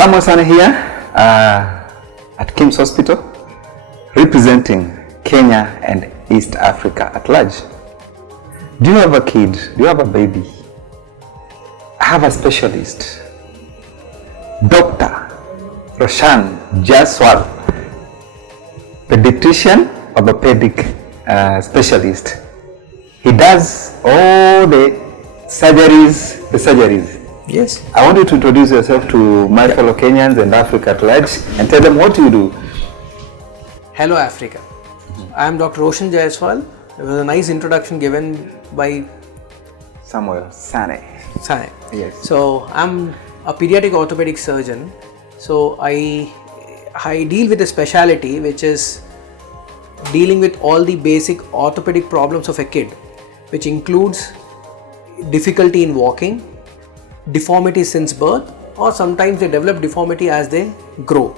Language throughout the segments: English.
Samuel Sana here at KIMS Hospital, representing Kenya and East Africa at large. Do you have a kid? Do you have a baby? I have a specialist, Dr. Roshan Jaiswal, pediatrician, orthopedic specialist. He does all the surgeries. Yes. I want you to introduce yourself to my fellow Kenyans and Africa at large and tell them what you do. Hello Africa. I am Dr. Roshan Jaiswal. It was a nice introduction given by Samuel Sane. Yes. So I'm a pediatric orthopedic surgeon. So I deal with a specialty which is dealing with all the basic orthopedic problems of a kid, which includes difficulty in walking, deformity since birth, or sometimes they develop deformity as they grow.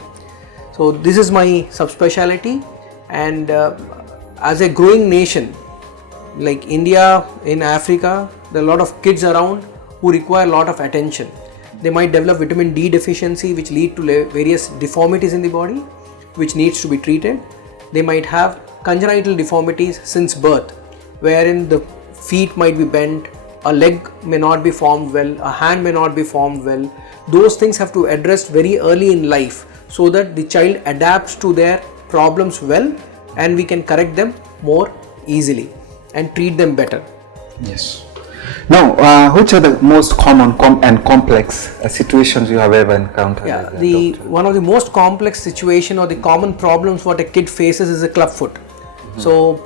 So this is my subspecialty, and as a growing nation like India, in Africa, there are a lot of kids around who require a lot of attention. They might develop vitamin D deficiency, which lead to various deformities in the body, which needs to be treated. They might have congenital deformities since birth, wherein the feet might be bent, a leg may not be formed well, a hand may not be formed well. Those things have to address very early in life so that the child adapts to their problems well and we can correct them more easily and treat them better. Yes. Now, which are the most common and complex situations you have ever encountered? Yeah, one of the most complex situation or the common problems what a kid faces is a clubfoot. So,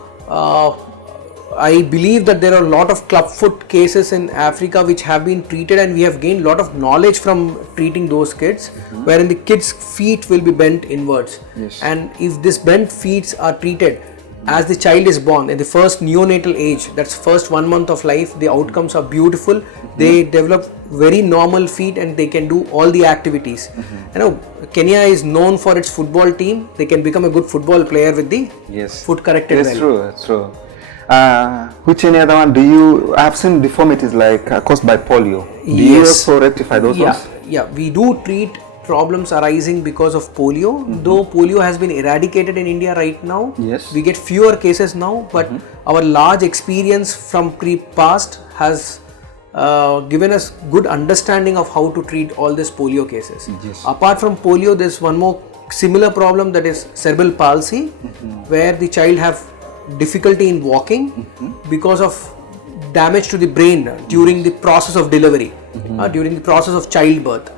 I believe that there are a lot of clubfoot cases in Africa which have been treated, and we have gained a lot of knowledge from treating those kids, wherein the kids' feet will be bent inwards. Yes. And if this bent feet are treated as the child is born in the first neonatal age, that's first 1 month of life, the outcomes are beautiful. They develop very normal feet and they can do all the activities. You know, Kenya is known for its football team. They can become a good football player with the foot corrected well. That's true. Which any other one do you? I have seen deformities like caused by polio. Do you also rectify those ones? Yeah, we do treat problems arising because of polio. Though polio has been eradicated in India right now, we get fewer cases now, but our large experience from past has given us good understanding of how to treat all these polio cases. Apart from polio, there's one more similar problem, that is cerebral palsy, where the child have difficulty in walking because of damage to the brain during the process of delivery, during the process of childbirth.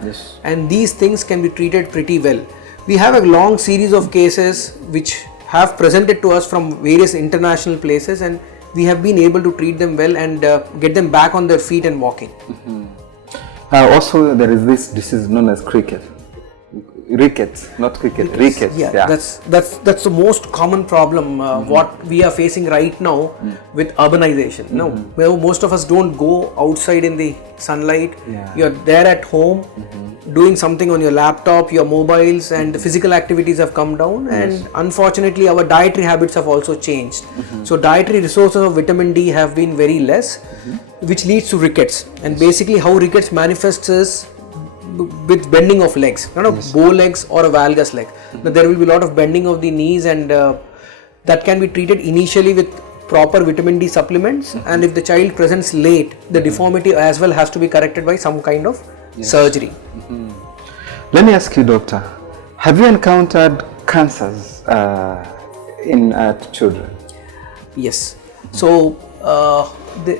And these things can be treated pretty well. We have a long series of cases which have presented to us from various international places, and we have been able to treat them well and get them back on their feet and walking. Also, there is this disease known as rickets, not cricket, rickets. Yeah. That's the most common problem what we are facing right now with urbanization. Most of us don't go outside in the sunlight. You're there at home doing something on your laptop, your mobiles, and the physical activities have come down, and unfortunately our dietary habits have also changed. So dietary resources of vitamin D have been very less, which leads to rickets. And basically how rickets manifests is with bending of legs, bow legs or a valgus leg. Now, there will be a lot of bending of the knees, and that can be treated initially with proper vitamin D supplements. And if the child presents late, the deformity as well has to be corrected by some kind of surgery. Let me ask you, doctor, have you encountered cancers in children? Yes. So the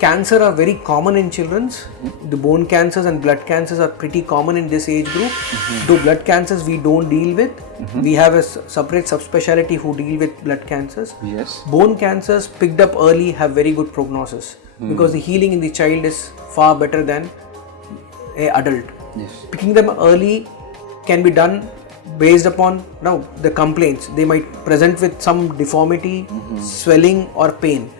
cancer are very common in children. The bone cancers and blood cancers are pretty common in this age group. Though blood cancers we don't deal with. We have a separate subspecialty who deal with blood cancers. Bone cancers picked up early have very good prognosis, because the healing in the child is far better than an adult. Picking them early can be done based upon the complaints. They might present with some deformity, swelling or pain.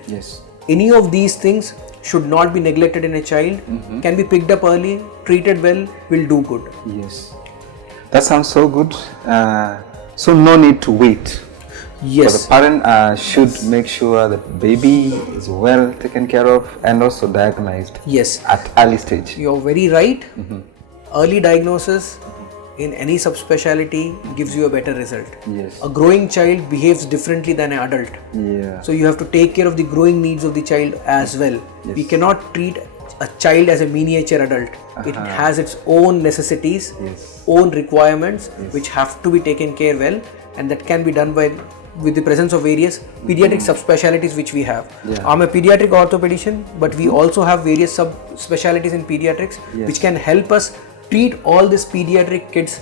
Any of these things should not be neglected in a child, can be picked up early, treated well, will do good. That sounds so good. So no need to wait. Yes. So the parent should make sure the baby is well taken care of and also diagnosed. Yes. At early stage. You're very right. early diagnosis in any subspecialty gives you a better result. Yes. A growing child behaves differently than an adult. Yeah. So you have to take care of the growing needs of the child as well. Yes. We cannot treat a child as a miniature adult. It has its own necessities, Yes. own requirements, which have to be taken care well, and that can be done with the presence of various pediatric subspecialties which we have. Yeah. I'm a pediatric orthopedician, but we also have various subspecialties in pediatrics which can help us treat all these pediatric kids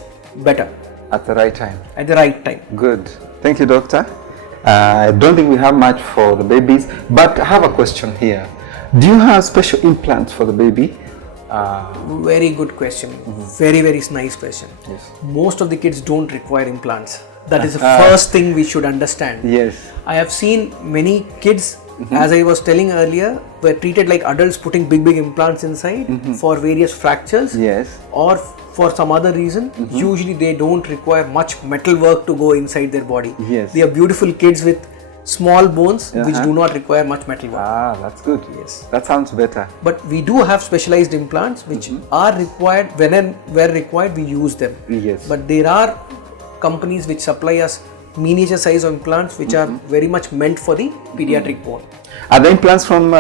better At the right time. at the right time. Good. Thank you, doctor. I don't think we have much for the babies, but I have a question here. Do you have special implants for the baby? Very good question. Very, very nice question. Yes. Most of the kids don't require implants. That is the first thing we should understand. Yes. I have seen many kids, as I was telling earlier, were treated like adults, putting big implants inside for various fractures. Yes. Or for some other reason. Usually they don't require much metal work to go inside their body. Yes. They are beautiful kids with small bones which do not require much metal work. That's good. Yes. That sounds better. But we do have specialized implants which are required. Where required, we use them. Yes. But there are companies which supply us miniature size implants which are very much meant for the pediatric bone. Are the implants from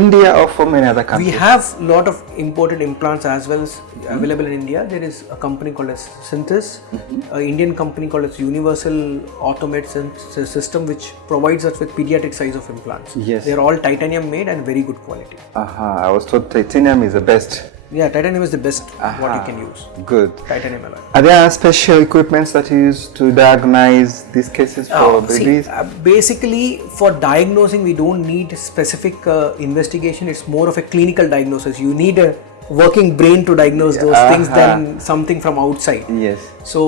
India or from any other country? We have a lot of imported implants as well as available in India. There is a company called as Synthesis, an Indian company called as Universal Automate System, which provides us with pediatric size of implants. Yes. They are all titanium made and very good quality. I was told titanium is the best. Yeah, titanium is the best what you can use. Good. Titanium alloy. Are there special equipments that you use to diagnose these cases for babies? Basically, for diagnosing, we don't need specific investigation. It's more of a clinical diagnosis. You need a working brain to diagnose those things than something from outside. Yes. So,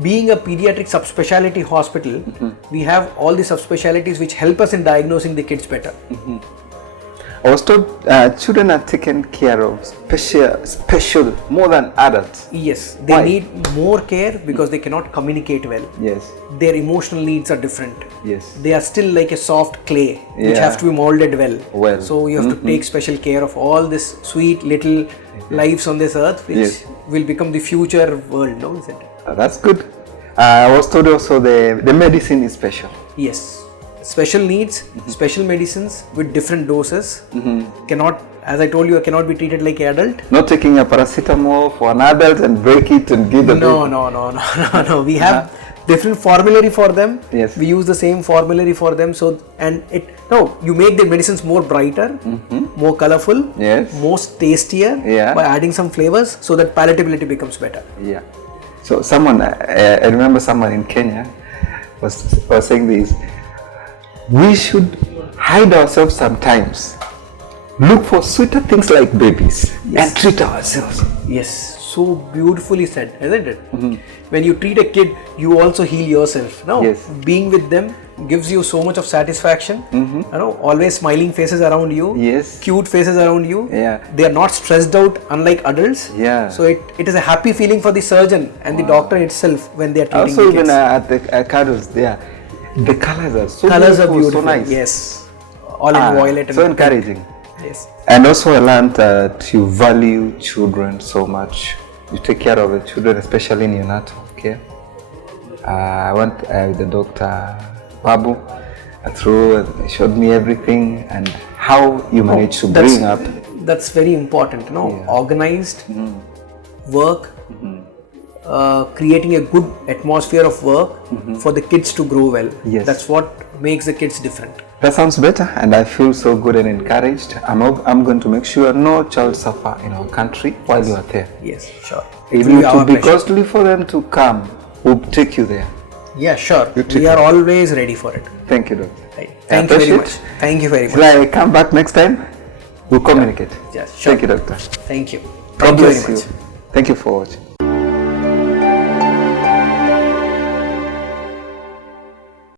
being a pediatric subspecialty hospital, we have all the subspecialties which help us in diagnosing the kids better. I was told children are taken care of special more than adults. Yes, they Why? need more care because they cannot communicate well. Yes. Their emotional needs are different. Yes. They are still like a soft clay which Yeah. have to be molded well. Well. So you have to take special care of all this sweet little lives on this earth which will become the future world, no? Isn't it? That's good. I was told also the medicine is special. Yes. Special needs, special medicines with different doses. Cannot, as I told you, I cannot be treated like an adult. Not taking a paracetamol for an adult and break it and give the baby. No. We have different formulary for them. Yes. We use the same formulary for them. So, and you make the medicines more brighter, more colorful, Yes. more tastier by adding some flavors so that palatability becomes better. Yeah. So someone, I remember someone in Kenya was saying this. We should hide ourselves sometimes. Look for sweeter things like babies and treat ourselves. Yes, so beautifully said, isn't it? When you treat a kid, you also heal yourself. No, being with them gives you so much of satisfaction. You know, always smiling faces around you. Yes. Cute faces around you. Yeah. They are not stressed out, unlike adults. Yeah. So it is a happy feeling for the surgeon and the doctor itself when they are treating Also, the kids. even at the cuddles there, the colors are so beautiful, so nice. Yes, all in violet and so encouraging. Yes. And also I learned that you value children so much. You take care of the children, especially in neonatal care. I went with the doctor Babu through and showed me everything and how you manage to bring up. That's very important, organized work, creating a good atmosphere of work for the kids to grow well. Yes. That's what makes the kids different. That sounds better, and I feel so good and encouraged. I'm going to make sure no child suffer in our country while you are there. Yes, sure. Even it will be costly for them to come. We'll take you there. Yeah, sure. We are always ready for it. Thank you, doctor. Thank you very much. Thank you very much. Will I come back next time? We'll communicate. Yes, sure. Thank you, doctor. Thank you. God Thank you bless very much. you. Thank you for watching.